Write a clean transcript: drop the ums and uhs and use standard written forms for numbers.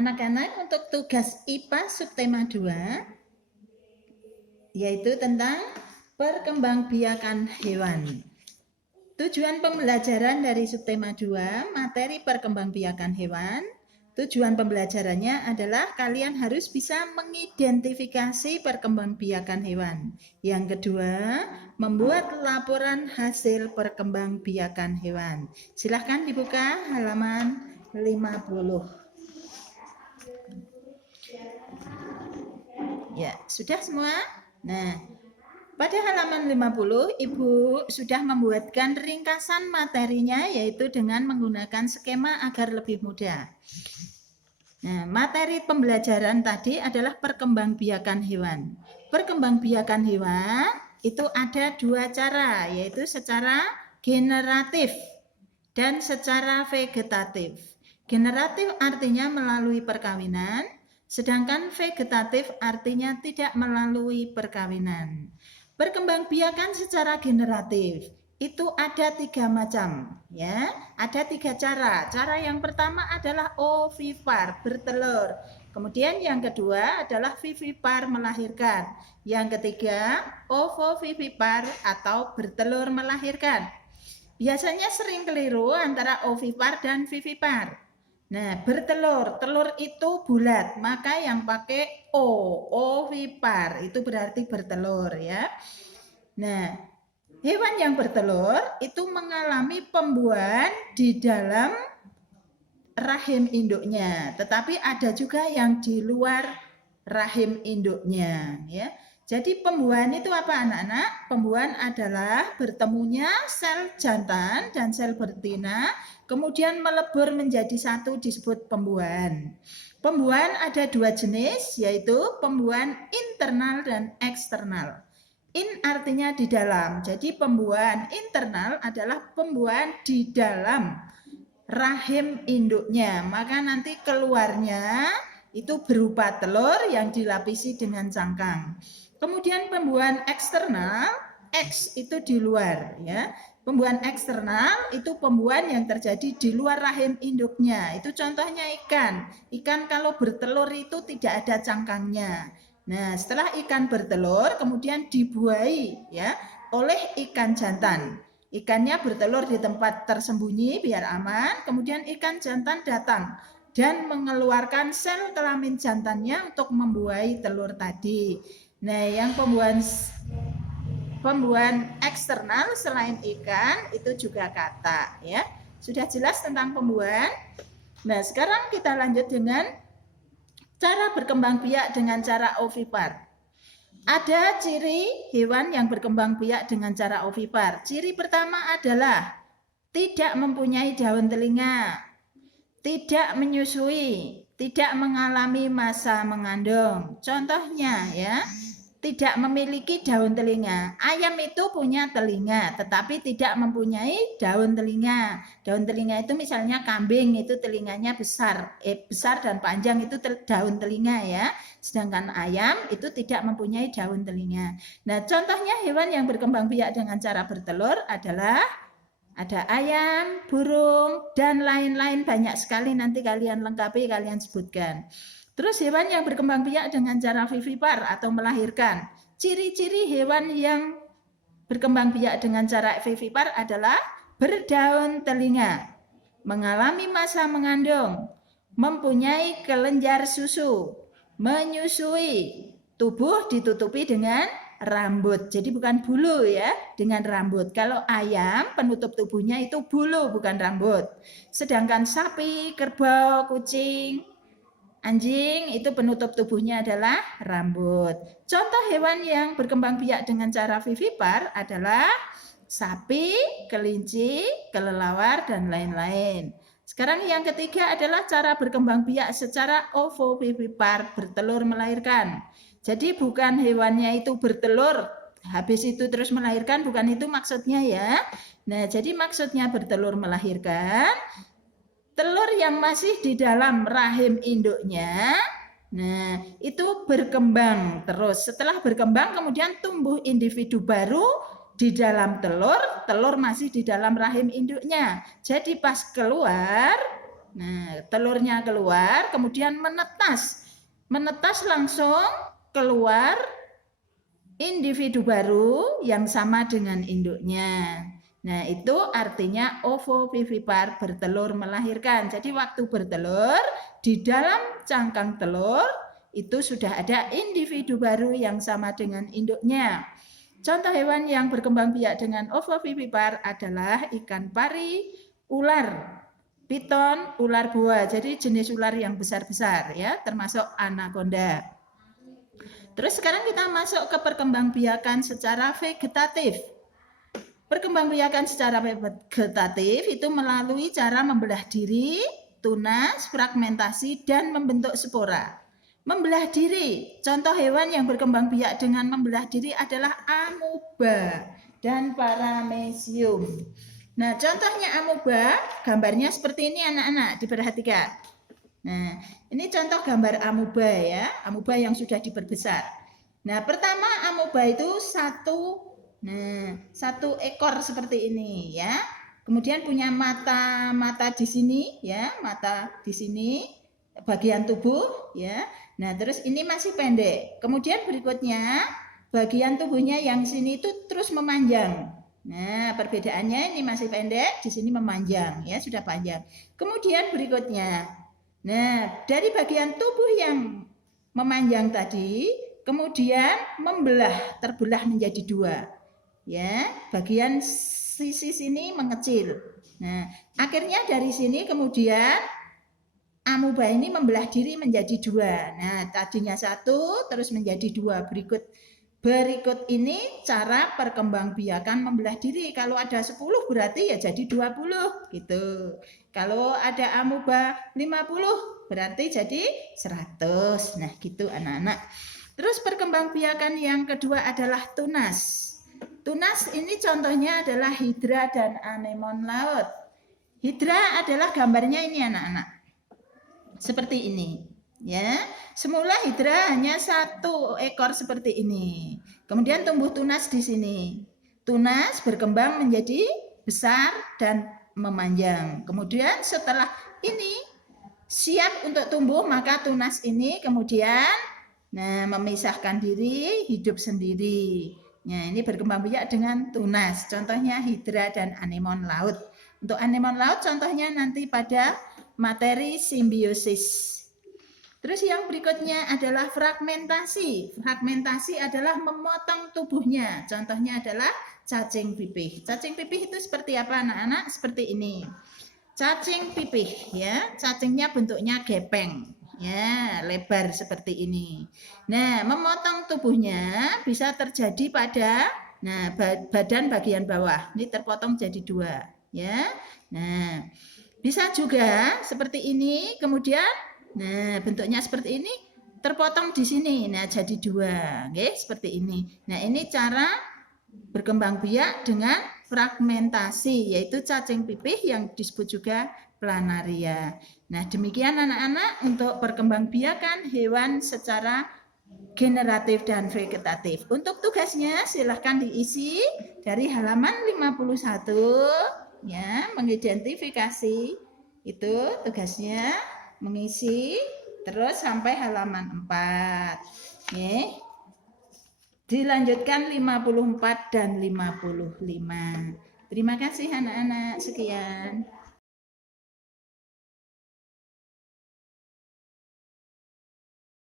Anak-anak, untuk tugas IPA subtema 2 yaitu tentang perkembangbiakan hewan. Tujuan pembelajaran dari subtema 2, materi perkembangbiakan hewan. Tujuan pembelajarannya adalah kalian harus bisa mengidentifikasi perkembangbiakan hewan. Yang kedua, membuat laporan hasil perkembangbiakan hewan. Silahkan dibuka halaman 50. Ya, sudah semua? Nah, pada halaman 50, Ibu sudah membuatkan ringkasan materinya, yaitu dengan menggunakan skema agar lebih mudah. Nah, materi pembelajaran tadi adalah perkembangbiakan hewan. Perkembangbiakan hewan itu ada dua cara, yaitu secara generatif dan secara vegetatif. Generatif artinya melalui perkawinan, sedangkan vegetatif artinya tidak melalui perkawinan. Perkembangbiakan secara generatif itu ada 3 macam, ya. Ada 3 cara. Cara yang pertama adalah ovipar, bertelur. Kemudian yang kedua adalah vivipar, melahirkan. Yang ketiga, ovovivipar atau bertelur melahirkan. Biasanya sering keliru antara ovipar dan vivipar. Nah, bertelur, telur itu bulat, maka yang pakai ovipar, itu berarti bertelur ya. Nah, hewan yang bertelur itu mengalami pembuahan di dalam rahim induknya, tetapi ada juga yang di luar rahim induknya ya. Jadi pembuahan itu apa anak-anak? Pembuahan adalah bertemunya sel jantan dan sel betina, kemudian melebur menjadi satu disebut pembuahan. Pembuahan ada 2 jenis, yaitu pembuahan internal dan eksternal. In artinya di dalam, jadi pembuahan internal adalah pembuahan di dalam rahim induknya, maka nanti keluarnya itu berupa telur yang dilapisi dengan cangkang. Kemudian pembuahan eksternal, X itu di luar ya. Pembuahan eksternal itu pembuahan yang terjadi di luar rahim induknya. Itu contohnya ikan. Ikan kalau bertelur itu tidak ada cangkangnya. Nah, setelah ikan bertelur kemudian dibuahi ya oleh ikan jantan. Ikannya bertelur di tempat tersembunyi biar aman, kemudian ikan jantan datang dan mengeluarkan sel kelamin jantannya untuk membuahi telur tadi. Nah, yang pembuahan eksternal selain ikan itu juga kata ya. Sudah jelas tentang pembuahan. Nah, sekarang kita lanjut dengan cara berkembang biak dengan cara ovipar. Ada ciri hewan yang berkembang biak dengan cara ovipar. Ciri pertama adalah tidak mempunyai daun telinga, tidak menyusui, tidak mengalami masa mengandung. Contohnya ya, tidak memiliki daun telinga. Ayam itu punya telinga, tetapi tidak mempunyai daun telinga. Daun telinga itu misalnya kambing itu telinganya besar dan panjang itu daun telinga ya. Sedangkan ayam itu tidak mempunyai daun telinga. Nah, contohnya hewan yang berkembang biak dengan cara bertelur adalah ada ayam, burung, dan lain-lain banyak sekali, nanti kalian lengkapi, kalian sebutkan. Terus hewan yang berkembang biak dengan cara vivipar atau melahirkan. Ciri-ciri hewan yang berkembang biak dengan cara vivipar adalah berdaun telinga, mengalami masa mengandung, mempunyai kelenjar susu, menyusui, tubuh ditutupi dengan rambut. Jadi bukan bulu ya, dengan rambut. Kalau ayam penutup tubuhnya itu bulu bukan rambut. Sedangkan sapi, kerbau, kucing, anjing itu penutup tubuhnya adalah rambut. Contoh hewan yang berkembang biak dengan cara vivipar adalah sapi, kelinci, kelelawar, dan lain-lain. Sekarang yang ketiga adalah cara berkembang biak secara ovovivipar, bertelur melahirkan. Jadi bukan hewannya itu bertelur, habis itu terus melahirkan, bukan itu maksudnya ya. Nah, jadi maksudnya bertelur melahirkan, telur yang masih di dalam rahim induknya, nah itu berkembang terus. Setelah berkembang kemudian tumbuh individu baru di dalam telur, telur masih di dalam rahim induknya. Jadi pas keluar, Nah, telurnya keluar, kemudian menetas. Menetas langsung keluar individu baru yang sama dengan induknya. Nah, itu artinya ovovivipar, bertelur melahirkan. Jadi waktu bertelur, di dalam cangkang telur itu sudah ada individu baru yang sama dengan induknya. Contoh hewan yang berkembang biak dengan ovovivipar adalah ikan pari, ular, piton, ular boa. Jadi jenis ular yang besar-besar ya, termasuk anaconda. Terus sekarang kita masuk ke perkembangbiakan secara vegetatif. Perkembangbiakan secara vegetatif itu melalui cara membelah diri, tunas, fragmentasi, dan membentuk spora. Membelah diri, contoh hewan yang berkembang biak dengan membelah diri adalah amuba dan paramecium. Nah, contohnya amuba, gambarnya seperti ini anak-anak, diperhatikan. Nah, ini contoh gambar amuba ya, amuba yang sudah diperbesar. Nah, pertama amuba itu satu ekor seperti ini ya. Kemudian punya mata di sini ya, mata di sini bagian tubuh ya. Nah, terus ini masih pendek. Kemudian berikutnya bagian tubuhnya yang sini itu terus memanjang. Nah, perbedaannya ini masih pendek, di sini memanjang ya, sudah panjang. Kemudian berikutnya, nah dari bagian tubuh yang memanjang tadi, kemudian terbelah menjadi dua. Ya, bagian sisi sini mengecil. Nah, akhirnya dari sini kemudian amuba ini membelah diri menjadi dua. Nah, tadinya satu terus menjadi dua. Berikut ini cara perkembangbiakan membelah diri. Kalau ada 10 berarti ya jadi 20 gitu. Kalau ada amuba 50 berarti jadi 100. Nah, gitu anak-anak. Terus perkembangbiakan yang kedua adalah tunas. Tunas ini contohnya adalah hidra dan anemon laut. Hidra adalah gambarnya ini anak-anak. Seperti ini. Ya, semula hidra hanya satu ekor seperti ini. Kemudian tumbuh tunas di sini. Tunas berkembang menjadi besar dan memanjang. Kemudian setelah ini siap untuk tumbuh, maka tunas ini kemudian memisahkan diri, hidup sendiri. Nah, ini berkembang biak dengan tunas. Contohnya hidra dan anemon laut. Untuk anemon laut contohnya nanti pada materi simbiosis. Terus yang berikutnya adalah fragmentasi. Fragmentasi adalah memotong tubuhnya. Contohnya adalah cacing pipih. Cacing pipih itu seperti apa anak-anak? Seperti ini. Cacing pipih ya, cacingnya bentuknya gepeng. Ya, lebar seperti ini. Nah, memotong tubuhnya bisa terjadi pada badan bagian bawah. Ini terpotong jadi dua, ya. Nah, bisa juga seperti ini, kemudian bentuknya seperti ini terpotong di sini. Nah, jadi dua, oke, seperti ini. Nah, ini cara berkembang biak dengan fragmentasi, yaitu cacing pipih yang disebut juga planaria. Nah, demikian anak-anak untuk perkembangbiakan hewan secara generatif dan vegetatif. Untuk tugasnya silahkan diisi dari halaman 51 ya, mengidentifikasi itu tugasnya, mengisi terus sampai halaman 4. Ya. Dilanjutkan 54 dan 55. Terima kasih anak-anak, sekian.